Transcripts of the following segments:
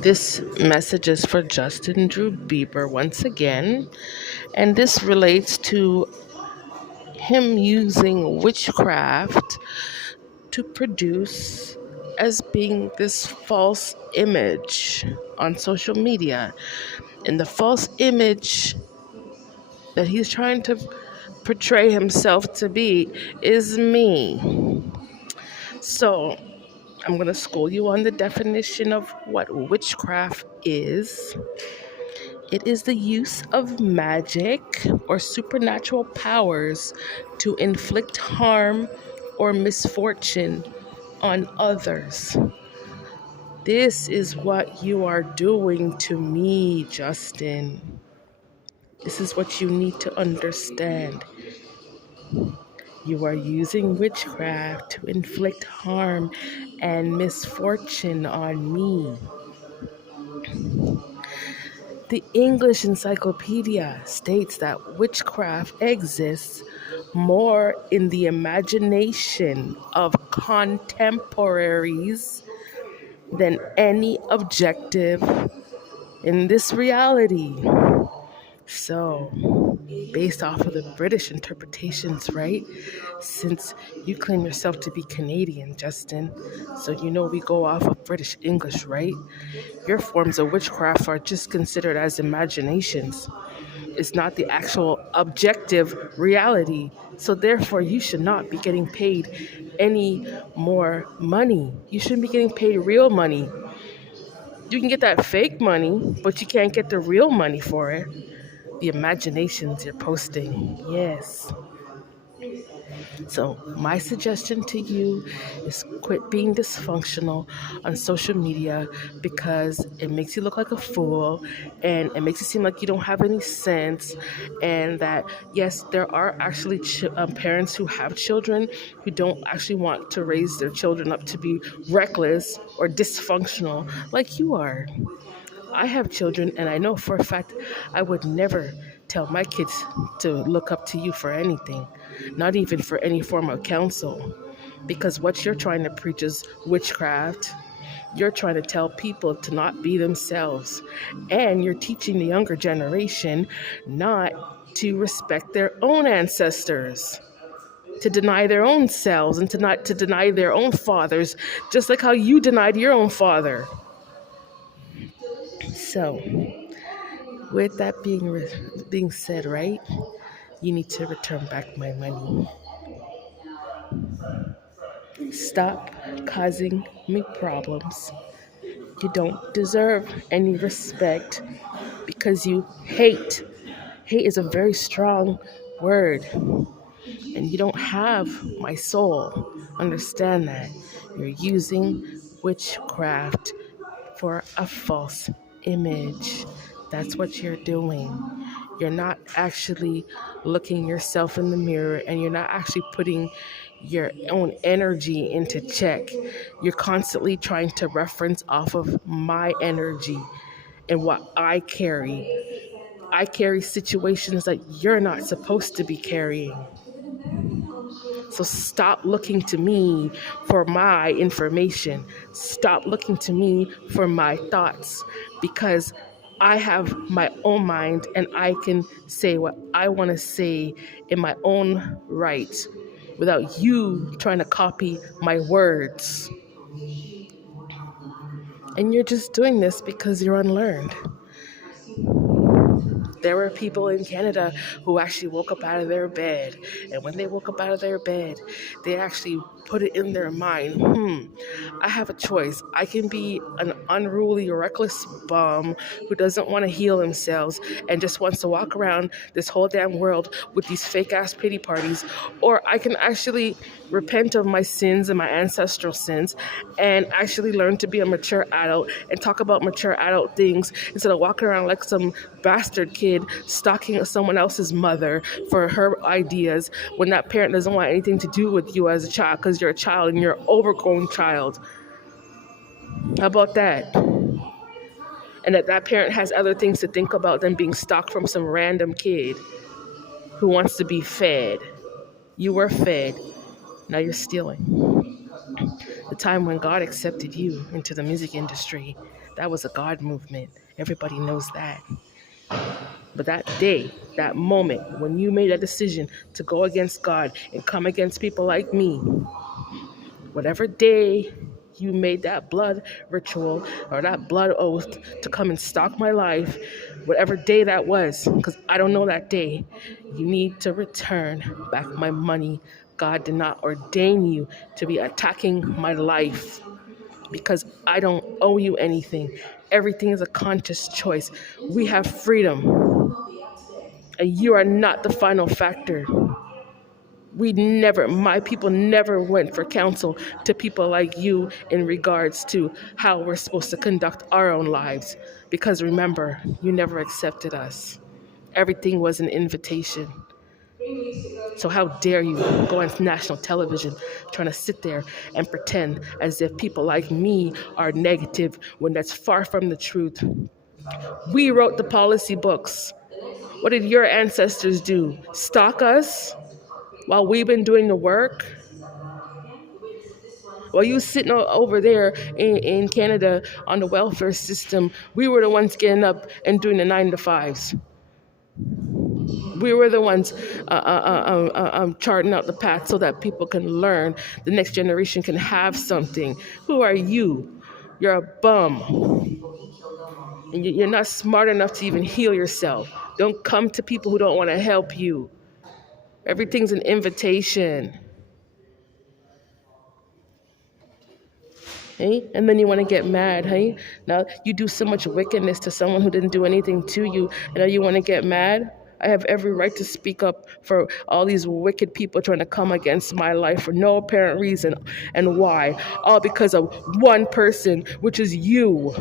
This message is for Justin Drew Bieber once again, and this relates to him using witchcraft to produce as being this false image on social media. And the false image that he's trying to portray himself to be is me. So I'm going to school you on the definition of what witchcraft is. It is the use of magic or supernatural powers to inflict harm or misfortune on others. This is what you are doing to me, Justin. This is what you need to understand. You are using witchcraft to inflict harm and misfortune on me. The English Encyclopedia states that witchcraft exists more in the imagination of contemporaries than any objective in this reality. So, based off of the British interpretations, right? Since you claim yourself to be Canadian, Justin, so you know we go off of British English, right? Your forms of witchcraft are just considered as imaginations. It's not the actual objective reality. So therefore, you should not be getting paid any more money. You shouldn't be getting paid real money. You can get that fake money, but you can't get the real money for it. The imaginations you're posting. Yes. So my suggestion to you is quit being dysfunctional on social media because it makes you look like a fool and it makes it seem like you don't have any sense, and that yes, there are actually parents who have children who don't actually want to raise their children up to be reckless or dysfunctional like you are. I have children, and I know for a fact I would never tell my kids to look up to you for anything, not even for any form of counsel. Because what you're trying to preach is witchcraft. You're trying to tell people to not be themselves. And you're teaching the younger generation not to respect their own ancestors, to deny their own selves, and to deny their own fathers, just like how you denied your own father. So, with that being said, right, you need to return back my money. Stop causing me problems. You don't deserve any respect because you hate. Hate is a very strong word, and you don't have my soul. Understand that. You're using witchcraft for a false image. That's what you're doing. You're not actually looking yourself in the mirror, and you're not actually putting your own energy into check. You're constantly trying to reference off of my energy and what I carry. I carry situations that you're not supposed to be carrying. So stop looking to me for my information. Stop looking to me for my thoughts, because I have my own mind and I can say what I want to say in my own right without you trying to copy my words. And you're just doing this because you're unlearned. There were people in Canada who actually woke up out of their bed. And when they woke up out of their bed, they actually put it in their mind, I have a choice. I can be an unruly, reckless bum who doesn't want to heal themselves and just wants to walk around this whole damn world with these fake-ass pity parties. Or I can actually repent of my sins and my ancestral sins and actually learn to be a mature adult and talk about mature adult things instead of walking around like some bastard kid stalking someone else's mother for her ideas when that parent doesn't want anything to do with you as a child because you're a child and you're an overgrown child. How about that? And that parent has other things to think about than being stalked from some random kid who wants to be fed. You were fed. Now you're stealing. The time when God accepted you into the music industry, that was a God movement. Everybody knows that. But that day, that moment, when you made a decision to go against God and come against people like me, whatever day you made that blood ritual or that blood oath to come and stalk my life, whatever day that was, because I don't know that day, you need to return back my money. God did not ordain you to be attacking my life because I don't owe you anything. Everything is a conscious choice. We have freedom, and you are not the final factor. My people never went for counsel to people like you in regards to how we're supposed to conduct our own lives. Because remember, you never accepted us. Everything was an invitation. So how dare you go on national television trying to sit there and pretend as if people like me are negative when that's far from the truth. We wrote the policy books. What did your ancestors do? Stalk us while we've been doing the work? While you sitting over there in Canada on the welfare system, we were the ones getting up and doing the 9 to 5s. We were the ones charting out the path so that people can learn, the next generation can have something. Who are you? You're a bum. And you're not smart enough to even heal yourself. Don't come to people who don't want to help you. Everything's an invitation. Hey? And then you want to get mad, hey? Now you do so much wickedness to someone who didn't do anything to you, and now you want to get mad? I have every right to speak up for all these wicked people trying to come against my life for no apparent reason. And why? All because of one person, which is you.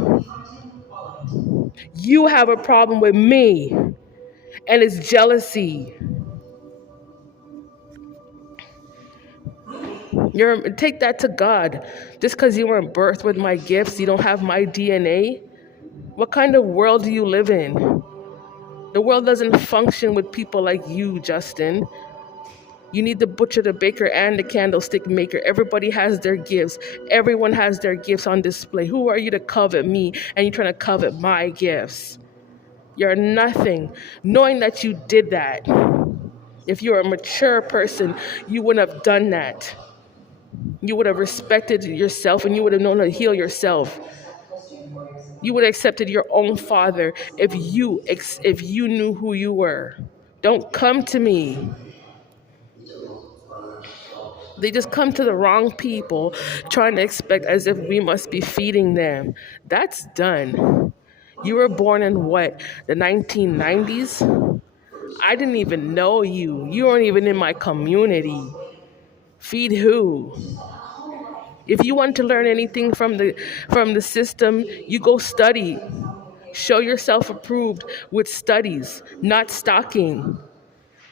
You have a problem with me, and it's jealousy. Take that to God. Just because you weren't birthed with my gifts, you don't have my DNA. What kind of world do you live in? The world doesn't function with people like you, Justin. You need the butcher, the baker, and the candlestick maker. Everybody has their gifts. Everyone has their gifts on display. Who are you to covet me and you're trying to covet my gifts? You're nothing. Knowing that you did that. If you're a mature person, you wouldn't have done that. You would have respected yourself and you would have known how to heal yourself. You would have accepted your own father if you knew who you were. Don't come to me. They just come to the wrong people trying to expect as if we must be feeding them. That's done. You were born in what, the 1990s? I didn't even know you. You weren't even in my community. Feed who? If you want to learn anything from the system, you go study. Show yourself approved with studies, not stalking.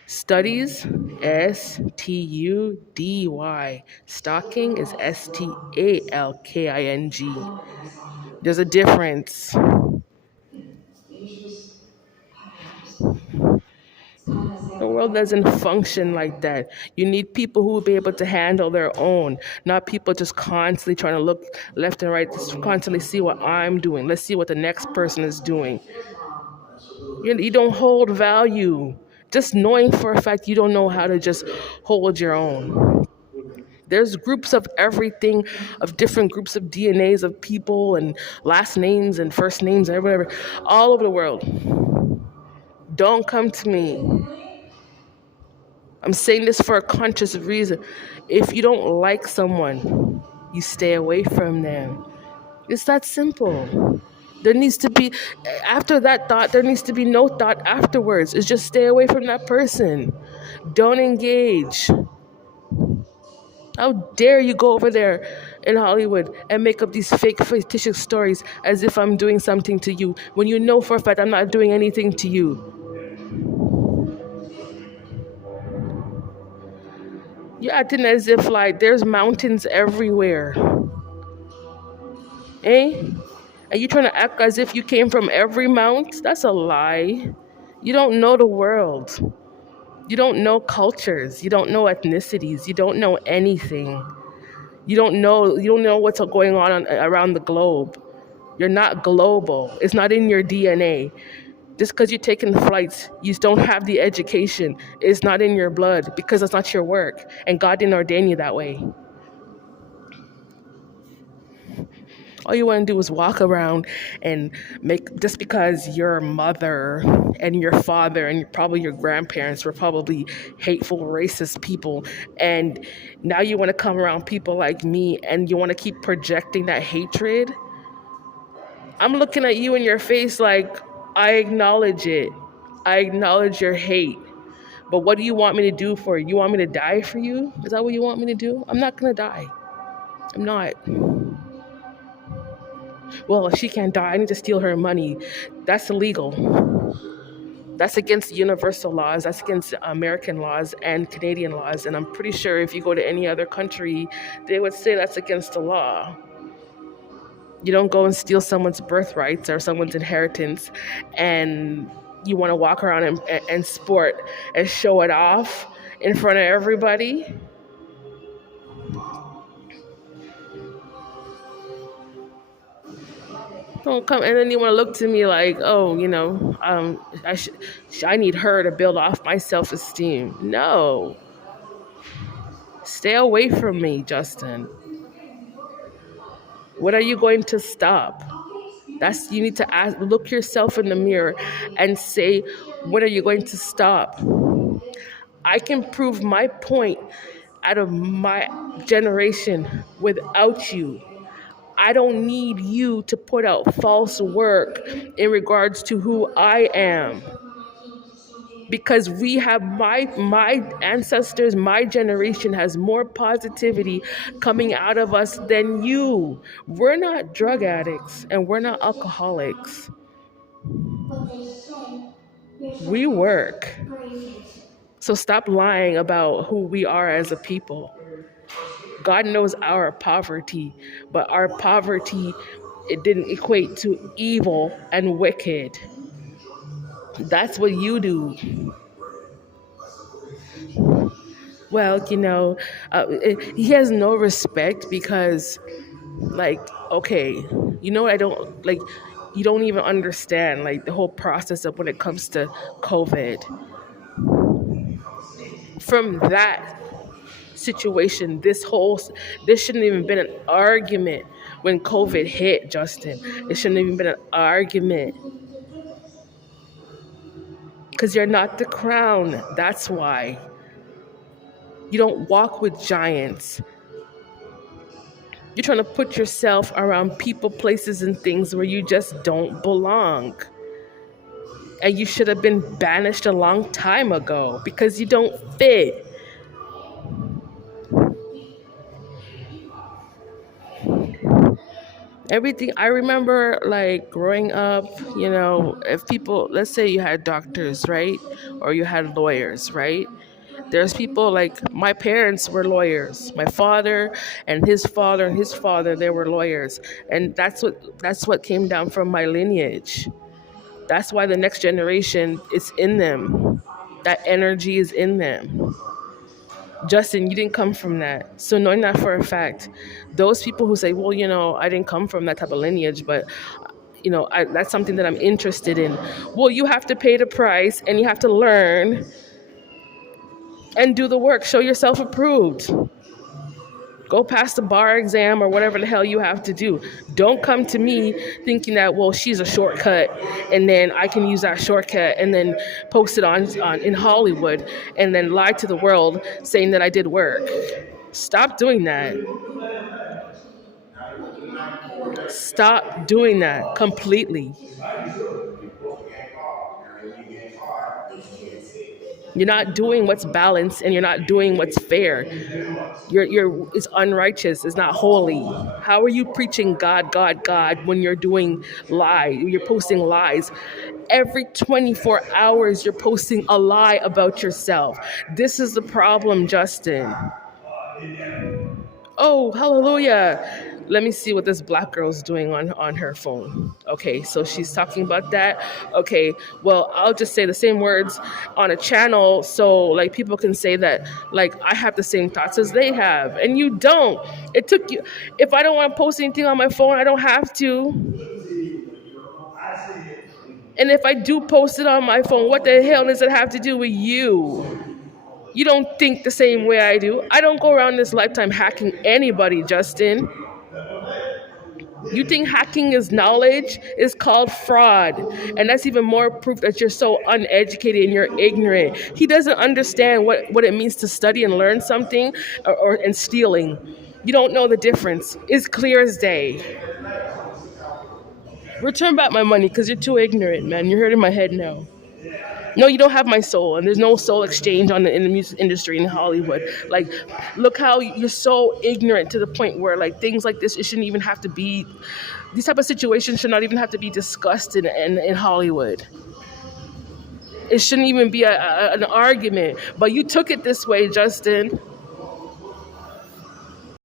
Studies, STUDY. Stalking is STALKING. There's a difference. The world doesn't function like that. You need people who will be able to handle their own, not people just constantly trying to look left and right, just constantly see what I'm doing. Let's see what the next person is doing. You don't hold value. Just knowing for a fact you don't know how to just hold your own. There's groups of everything, of different groups of DNAs of people and last names and first names and whatever, all over the world. Don't come to me. I'm saying this for a conscious reason. If you don't like someone, you stay away from them. It's that simple. There needs to be, after that thought, there needs to be no thought afterwards. It's just stay away from that person. Don't engage. How dare you go over there in Hollywood and make up these fake fictitious stories as if I'm doing something to you when you know for a fact I'm not doing anything to you. You're acting as if like there's mountains everywhere. Eh? And you trying to act as if you came from every mount? That's a lie. You don't know the world. You don't know cultures. You don't know ethnicities. You don't know anything. You don't know. You don't know what's going on around the globe. You're not global. It's not in your DNA. Just because you're taking the flights, you don't have the education. It's not in your blood because it's not your work, and God didn't ordain you that way. All you want to do is walk around and make, just because your mother and your father and probably your grandparents were probably hateful, racist people, and now you want to come around people like me and you want to keep projecting that hatred. I'm looking at you in your face like, I acknowledge it. I acknowledge your hate. But what do you want me to do for you? You want me to die for you? Is that what you want me to do? I'm not going to die. I'm not. Well, if she can't die, I need to steal her money. That's illegal. That's against universal laws. That's against American laws and Canadian laws. And I'm pretty sure if you go to any other country, they would say that's against the law. You don't go and steal someone's birthrights or someone's inheritance and you want to walk around and sport and show it off in front of everybody. Don't come and then you want to look to me like, oh, I need her to build off my self-esteem. No, stay away from me, Justin. What are you going to stop? You need to ask, look yourself in the mirror and say, what are you going to stop? I can prove my point out of my generation without you. I don't need you to put out false work in regards to who I am. Because we have my ancestors, my generation has more positivity coming out of us than you. We're not drug addicts and we're not alcoholics. We work. So stop lying about who we are as a people. God knows our poverty, but our poverty, it didn't equate to evil and wicked. That's what you do. Well, he has no respect because, okay, I don't, you don't even understand, the whole process of when it comes to COVID. From that situation, this shouldn't even been an argument when COVID hit, Justin. It shouldn't even been an argument. Because you're not the crown. That's why. You don't walk with giants. You're trying to put yourself around people, places, and things where you just don't belong. And you should have been banished a long time ago because you don't fit. Everything I remember, growing up, if people, let's say you had doctors, right? Or you had lawyers, right? There's people my parents were lawyers. My father and his father and his father, they were lawyers. And that's what came down from my lineage. That's why the next generation is in them. That energy is in them. Justin, you didn't come from that. So knowing that for a fact, those people who say, well, I didn't come from that type of lineage, but that's something that I'm interested in. Well, you have to pay the price and you have to learn and do the work. Show yourself approved. Go pass the bar exam or whatever the hell you have to do. Don't come to me thinking that, well, she's a shortcut and then I can use that shortcut and then post it on in Hollywood and then lie to the world saying that I did work. Stop doing that. Stop doing that completely. You're not doing what's balanced and you're not doing what's fair. It's unrighteous. It's not holy. How are you preaching God, God, God when you're doing you're posting lies? Every 24 hours, you're posting a lie about yourself. This is the problem, Justin. Oh, hallelujah. Let me see what this black girl's doing on her phone. Okay, so she's talking about that. Okay, well, I'll just say the same words on a channel so like people can say that like I have the same thoughts as they have, and you don't. It took you. If I don't want to post anything on my phone, I don't have to. And if I do post it on my phone, what the hell does it have to do with you? You don't think the same way I do. I don't go around this lifetime hacking anybody, Justin. You think hacking is knowledge? It's called fraud. And that's even more proof that you're so uneducated and you're ignorant. He doesn't understand what it means to study and learn something and stealing. You don't know the difference. It's clear as day. Return back my money because you're too ignorant, man. You're hurting my head now. No, you don't have my soul, and there's no soul exchange in the music industry in Hollywood. Like, look how you're so ignorant to the point where like things like this, it shouldn't even have to be. These type of situations should not even have to be discussed in Hollywood. It shouldn't even be an argument. But you took it this way, Justin.